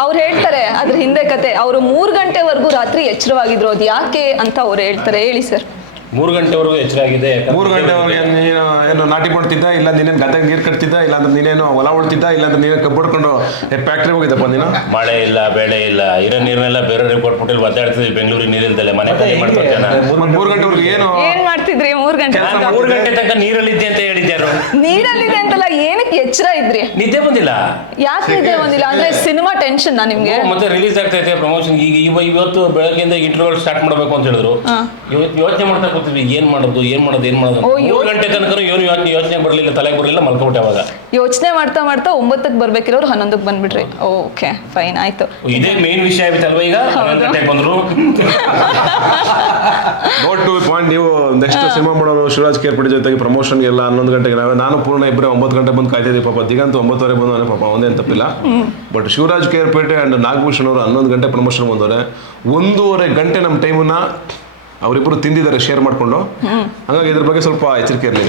ಅವ್ರು ಹೇಳ್ತಾರೆ ಅದ್ರ ಹಿಂದೆ ಕತೆ. ಅವರು ಮೂರು ಗಂಟೆವರೆಗೂ ರಾತ್ರಿ ಎಚ್ಚರವಾಗಿದ್ರು. ಅದು ಯಾಕೆ ಅಂತ ಅವ್ರು ಹೇಳ್ತಾರೆ. ಹೇಳಿ ಸರ್. ಮೂರು ಗಂಟೆವರೆಗೂ ಎಚ್ಚರಾಗಿದೆ ಮೂರು ಗಂಟೆವರೆಗೆ ನೀನು ಏನು ನಾಟಿ ಮಾಡ್ತಿದ್ದ? ಇಲ್ಲ ನೀನೇನು ಗದ್ದೆ ನೀರು ಕಟ್ತಿದ್ದ? ಇಲ್ಲ ಅಂದ್ರೆ ನೀನೇನು ಹೊಲ ಉಳ್ತಿದ್ದ? ಇಲ್ಲ ಅಂದ್ರೆ ನೀನೇ ಕಬ್ಬು ಹೊಡ್ಕೊಂಡು ಫ್ಯಾಕ್ಟ್ರಿ ಹೋಗಿದ್ದಪ್ಪ ನೀನು? ಮಳೆ ಇಲ್ಲ ಬೆಳೆ ಇಲ್ಲ. ಇರೋ ನೀರನ್ನೆಲ್ಲ ಬೇರೆ ಕೊಡ್ಬಿಟ್ಟು ಒದ್ದಾಡ್ತಿದ್ವಿ ಬೆಂಗಳೂರಿಗೆ ನೀರಿಲ್ದಲೆ. ಮನೆ ಖಾಲಿ ಮಾಡ್ತಾರೆ ಜನ. ಮೂರು ಗಂಟೆವರೆಗೆ ಏನು ಮೂರ್ ಗಂಟೆ ಮೂರು ಗಂಟೆ ತನಕ ನೀರಲ್ಲಿದ್ದೆ ಅಂತ ಹೇಳಿದ್ಯಾರು ನೀರಲ್ಲಿದೆ ಅಂತಲ್ಲ ಏನಕ್ಕೆ ಎಚ್ಚರ ಇದ್ರಿ? ನಿದ್ದೆ ಬಂದಿಲ್ಲ. ಯಾಕೆ ನಿದ್ದೆ ಬಂದಿಲ್ಲ? ಅಂದ್ರೆ ಸಿನಿಮಾ ಟೆನ್ಷನ್ ನಿಮ್ಗೆ? ಹ್ಮ್, ಮತ್ತೆ ರಿಲೀಸ್ ಆಗ್ತೈತೆ ಪ್ರಮೋಷನ್ ಈಗ ಇವ ಇವತ್ತು ಬೆಳಗ್ಗೆಯಿಂದ ಇಂಟರ್ವ್ಯೂ ಸ್ಟಾರ್ಟ್ ಮಾಡಬೇಕು ಅಂತ ಹೇಳಿದ್ರು. ಇವತ್ತು ಯೋಚನೆ ಮಾಡ್ತಾ ಕೂತಿದ್ವಿ ಏನ್ ಮಾಡೋದು ಏನ್ ಮಾಡೋದು ಏನ್ ಮಾಡೋದು ಓ, ಮೂರು ಯೋ- ಗಂಟೆ ತನಕ ಏನು ಯೋಚನೆ ಯೋಚನೆ ಬರಲಿಲ್ಲ ತಲೆಗೆ ಬರಲಿಲ್ಲ ಮಲ್ಕೊಬಿಟ್ಟೆ ಅವಾಗ. ಯೋಚನೆ ಮಾಡ್ತಾ ಮಾಡ್ತಾ ಒಂಬತ್ತಕ್ಕೆ ಬರ್ಬೇಕಿರೋರು ಹನ್ನೊಂದಕ್ಕೆ ಬಂದ್ಬಿಟ್ರಿ. ಓಕೆ ಫೈನ್ ಆಯ್ತು. ಇದೇ ಮೇನ್ ವಿಷಯ ಆಯ್ತಲ್ವಾ ಈಗ? ಹನ್ನೊಂದು ಗಂಟೆಗೆ ಬಂದ್ರು. ನೆಕ್ಸ್ಟ್ ಸಿನಿಮಾ ಮಾಡೋರು ಶಿವರಾಜ್ ಕೇರ್ಪಡಿ ಜೊತೆಗೆ ಪ್ರಮೋಷನ್ ಎಲ್ಲ ಹನ್ನೊಂದು ಗಂಟೆಗೆ ನಾವೇ. ನಾನು ಪೂರ್ಣ ಇಬ್ಬರೇ ಒಂಬತ್ತು ಗಂಟೆ ಬಂದು ಕಾಯ್ತಿದ್ದೀವಿ ಪಾಪ ದಿಗಂತ ಒಂಬತ್ತುವರೆ ಬಂದವನೇ ಪಾಪ ಒಂದೇನು ತಪ್ಪಿಲ್ಲ. ಬಟ್ ಶಿವರಾಜ್ ಕೇರ್ಪೇಟೆ ಆ್ಯಂಡ್ ನಾಗಭೂಷಣ್ ಅವರು ಹನ್ನೊಂದು ಗಂಟೆ ಪ್ರಮೋಷನ್ ಬಂದವರೆ. ಒಂದೂವರೆ ಗಂಟೆ ನಮ್ಮ ಟೈಮನ್ನ ಅವರಿಬ್ಬರು ತಿಂದಿದ್ದಾರೆ ಶೇರ್ ಮಾಡಿಕೊಂಡು. ಹಂಗಾಗಿ ಇದ್ರ ಬಗ್ಗೆ ಸ್ವಲ್ಪ ಎಚ್ಚರಿಕೆ ಇರಲಿ.